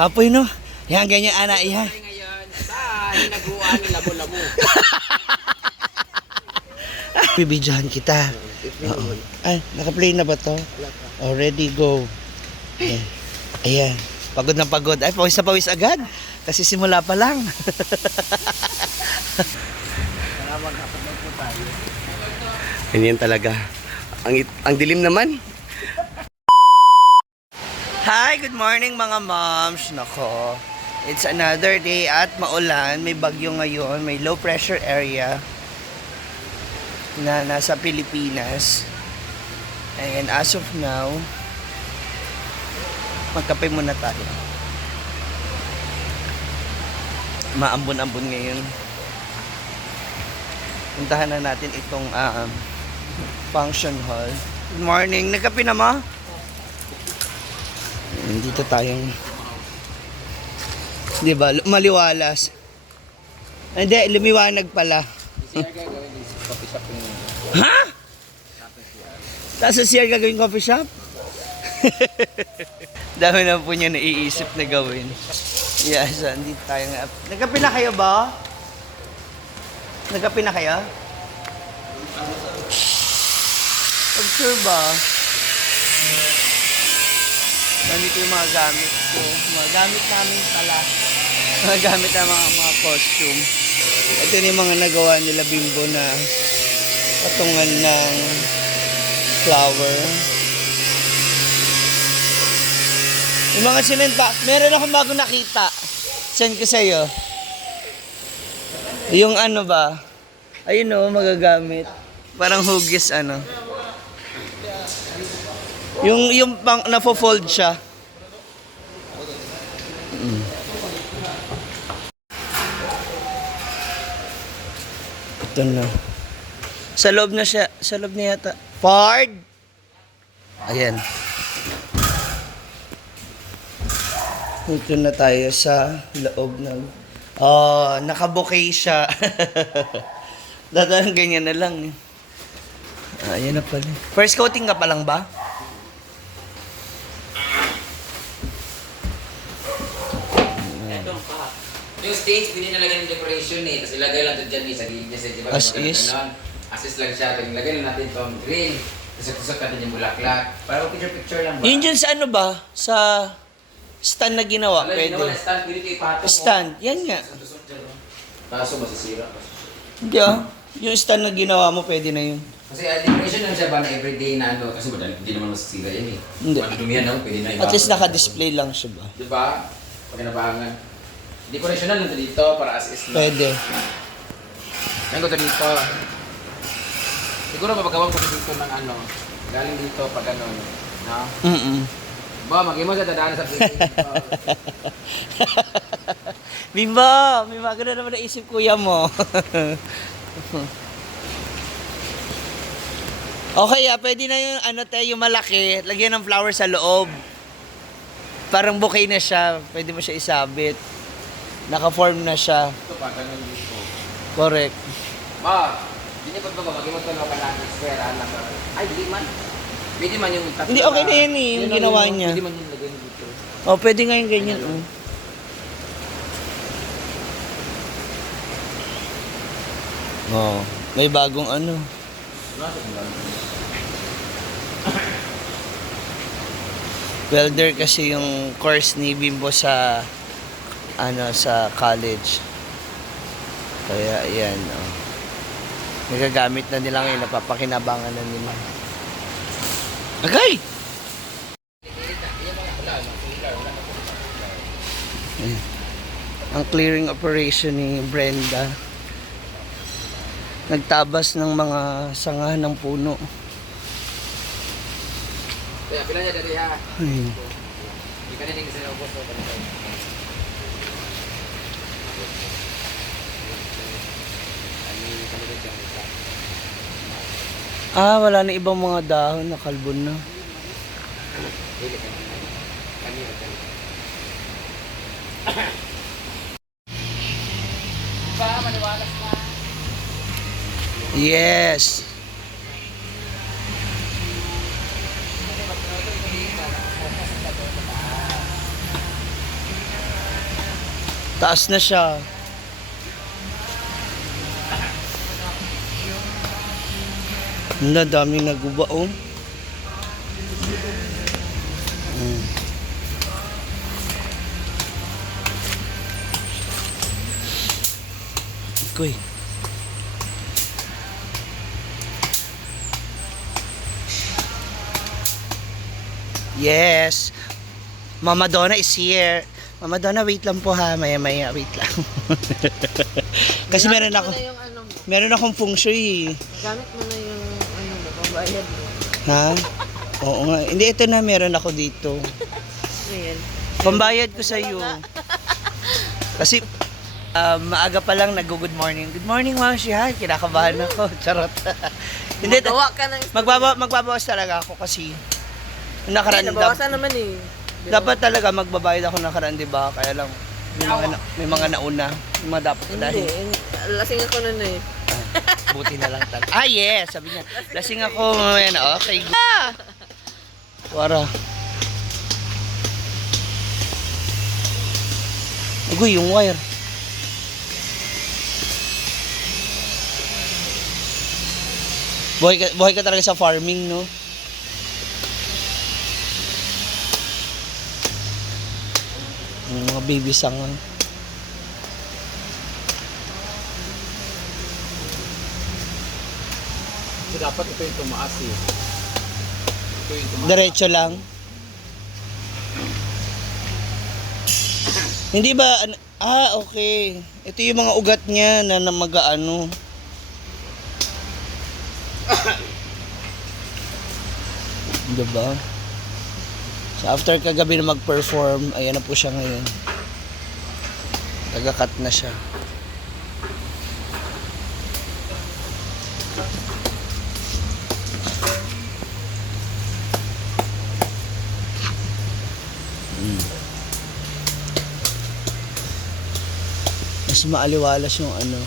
Kapoy no. Yan ganyan ana iya. Ngayon sa hinaguan ni labo-labo. Bibidyohan kita. Oo. Ay, naka-play na ba to? Already go. Ayan. Ayan. Pagod na pagod. Ay, pawis na pawis agad. Kasi simula pa lang. Ganyan talaga. Ang dilim naman. Hi, good morning mga moms. Nako. It's another day at maulan. May bagyo ngayon. May low pressure area na nasa Pilipinas. And as of now, magkape muna tayo. Maambon-ambon ngayon. Puntahan na natin itong function hall. Good morning. Nagkape na mo? Dito tayong diba, maliwalas. Hindi, lumiwanag pala. Ha? Tapos siya gagawin coffee shop? Dami na po niya naiisip na gawin. Yes, andito tayo nga. Nagkape na kayo ba? Nagkape na kayo? Sure ba? Nandito yung mga gamit ko. Mga gamit namin pala. Mga gamit na mga costume. Ito yung mga nagawa nila Bimbo na patungan ng flower. Yung mga sinenta, meron akong bago nakita. Send ko sa'yo. Yung ano ba? Ayun o, magagamit. Parang hugis ano. Yung pang nafo-fold siya. Ito na. Sa loob na siya. Sa loob niya yata. Ford! Ayan. Ito na tayo sa loob ng... Oh, naka-bouquet siya. Dadaan ganyan na lang. Ayan na pala. First coating ka pa lang ba? Yung stage, hindi nalagyan ng decoration eh. Tapos ilagay lang ito dyan eh. Sa gilid niya. Diba, As is? Assist lang siya. Tapos ilagay lang natin itong green. Tusok-tusok natin yung bulaklak. Para picture-picture lang ba? Yun dyan sa ano ba? Sa stand na ginawa. Wala, Pwede. ginawa na stand. Pwede ito ipatong. Stand. Yan nga. Tusok dyan. Kaso masisira. Hindi ah. Yung stand na ginawa mo, pwede na yun. Kasi decoration lang siya ba na everyday na ano. Kasi hindi naman masisira yan eh. Hindi. Pag dumihan ako, pwede na At least naka-display lang siya ba? Diba? Pag nabangan. Decoration na lang dito para as is na. Pwede. Ngayon ko ito dito. Siguro mapagawang ko dito ng ano. Galing dito pag ano. No? Ba, mag-imo sa dadaan sa dito. Bimbo! May maganda naman naisip kuya mo. Okay pwede na yung ano tayo, yung malaki. Lagyan ng flower sa loob. Parang bouquet na siya. Pwede mo siya isabit. Naka-form na siya. Ito pa, ganun dito. Correct. Ba, hindi pa ba mag-imo ito na pala square lang. Ay, hindi man. Pwede man yung tatlo. Hindi, okay na yan eh, yung ginawa niya. Pwede man yung lagay dito. Oh, pwede nga yung ganyan. Oh, may bagong ano. Welder kasi yung course ni Bimbo sa ano sa college. Kaya ayan, oh. Nagagamit na nila ngayon, napapakinabangan na nila. Agay! Ayan. Ang clearing operation ni Brenda. Nagtabas ng mga sanga ng puno. Kaya pila niya dali ha. Ayun. Hindi ka nila kasi naubos. Wala na ibang mga dahon, nakalbon na. Yes. Taas na siya. Ang daming naguba, oh. Kuy. Yes. Mama Donna is here. Mama Donna, wait lang po ha. Maya-maya, wait lang. Kasi meron ako, Yung ano mo. meron akong feng shui. Gamit mo na yung ano mo, pambayad mo. Ha? Oo nga. Hindi, ito na meron ako dito. Ayan. Pambayad ko sa iyo. Kasi maaga pa lang nag-good morning. Good morning, Ma'am Shihan. Kinakabahan ako. Charot. Hindi, Magawa ka ng... magbabawas talaga ako kasi nakaraan Nabawasan naman eh. dapat talaga magbabayad ako nakaraan, di ba? Kaya lang may mga nauna, may mga dapat Hindi. dahil. Lasing ako nun eh. Buti na lang talaga. Ah, yes, sabi niya. Lasing ako, man. Okay. Wara. Agoy, yung wire. Buhay ka talaga sa farming, no? Yung mga baby sangan. So, dapat ito yung tumaas eh. Ito yung tumaas. Diretso lang. Hindi ba, okay. Ito yung mga ugat niya na mag-ano. Diba? So after kagabi na mag-perform, ayan na po siya ngayon. Taga-cut na siya. Mas maaliwalas yung ano.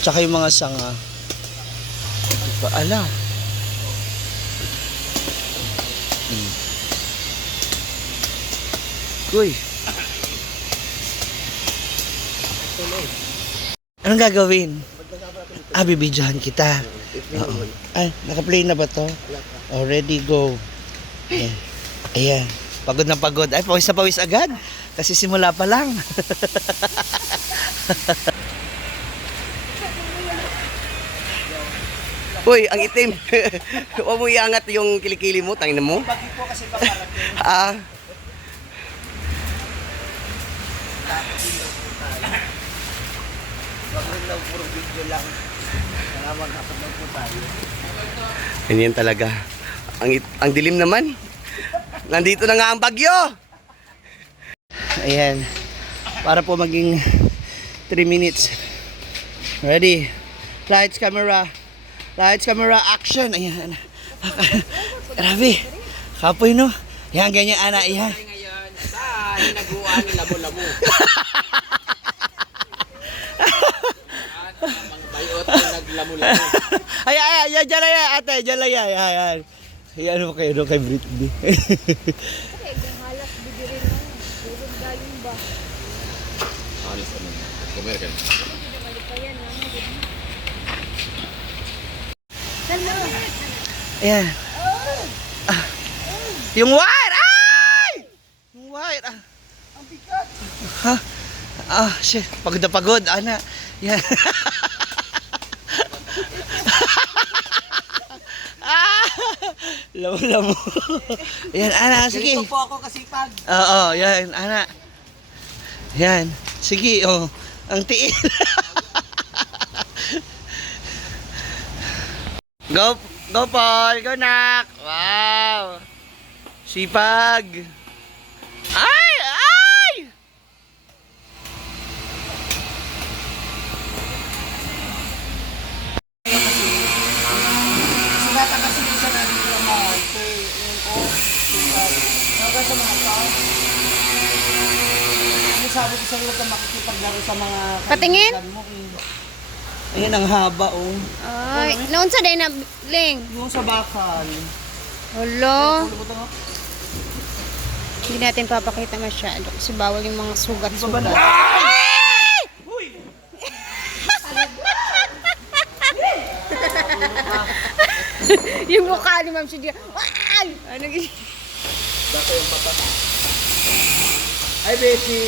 Tsaka yung mga sanga. Ito pa, ala. Uy. Anong gagawin? Bibidyohan kita. Oo. Naka-play na ba to? Already go. Ayan. Ayan. Pagod na pagod. Ay, pawis na pawis agad. Kasi simula pa lang. Uy, ang itim. Huwag mo iangat yung kilikili mo, tangin mo. Pagi po kasi paparating. Ah, Wag rin daw puro video lang. Kaya mag-upload lang po tayo. ganyan talaga. Ang dilim naman. Nandito na nga ang bagyo. Ayan. Para po maging 3 minutes. Ready? Lights, camera. Lights, camera, action. Ayan. Grabe. Kapoy, no? Yan, ganyan, ana. Ayan. Ngayon, sa hinaguan ni Lamo-Lamo. At mga bayot ay naglamo-lamo. Ayan, dyan lang yan, ate. Dyan lang yan. Ayan. Ayan, ano kayo doon kay Britney? Honest naman. Kumer ka. Ayan. Yung wire! Ay! Yung wire, Ang bigat. Ha? Shit. Pagod na pagod, ana. Yan. Lamo-lamo. Yan, ana, sige. Ganito po ako kasipag. Oo, yan, ana. Yan. Sige, oh. Ang tiil. Go, go Paul, go nak. Wow. Sipag. Ay, ay! Sinata kasi siya na rin naman. Hanggang sa mga tao. Ano sabi ko sa'yo, huwag ka makikipaglaro sa mga Patingin? kaibigan mo, eh. Ayan ang haba, oh. Ay, noon sa day na ling. Yung sa bakal. Hello. Ulo mo to, oh. Hindi natin papakita masyado kasi bawal yung mga sugat-sugat. Yung mukha ni Ma'am Shidia. Ay! Ano Ay, Beshi!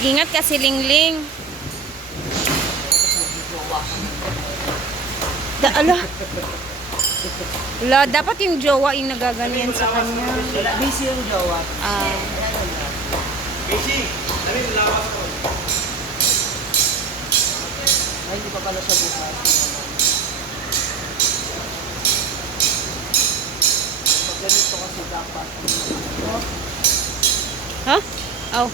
Ingat kasi Lingling. Ala. Ala, dapat yung jowa yung nagaganyan sa kanya. Busy yung jowa. Ah. Ay, hindi pa pala siya bukas. Pag ganito kasi dapat. Ha? Oh.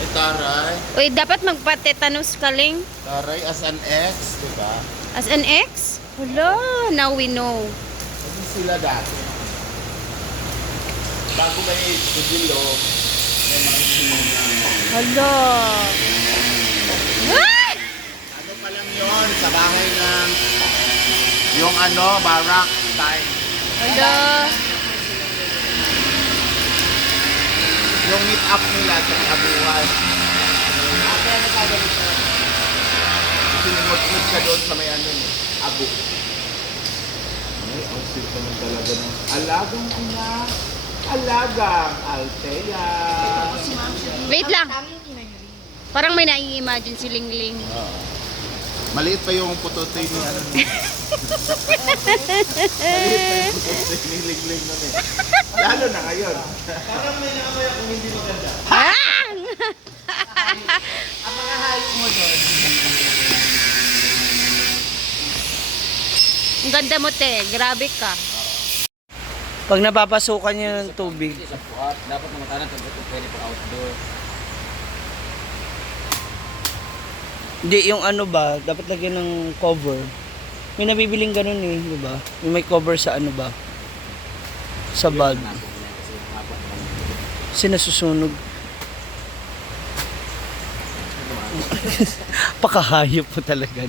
Ay, taray. Uy, dapat magpa-tetanus ka, Ling. Taray as an ex, di ba? As an ex? Hala, now we know. Kasi sila dati. Bago may sigilo, may mga sinunang. Hala. Ah! Ano pa lang yun, sa bahay ng yung barak time. Hala. Yung meet up nila sa abuhan. Sinimot-mot ka doon sa may abo. Ay, ang sweet naman talaga ng alagang ina. Alagang Althea. Wait lang. Parang may nai-imagine si Lingling. Maliit pa yung putotoy ni Maliit pa yung putotoy ni Lingling nun eh. Lalo na ngayon. Ah! Ang mga hayop mo doon. Ang ganda mo, te. Grabe ka. Pag napapasukan niya ng tubig, Sa puat, dapat namatanan sa buto pwede for outdoor. hindi, yung ba, dapat lagyan ng cover. May nabibiling ganun eh, di ba? Yung may cover sa ba? Sa bulb. Sinasusunog. Pakahayop po talaga.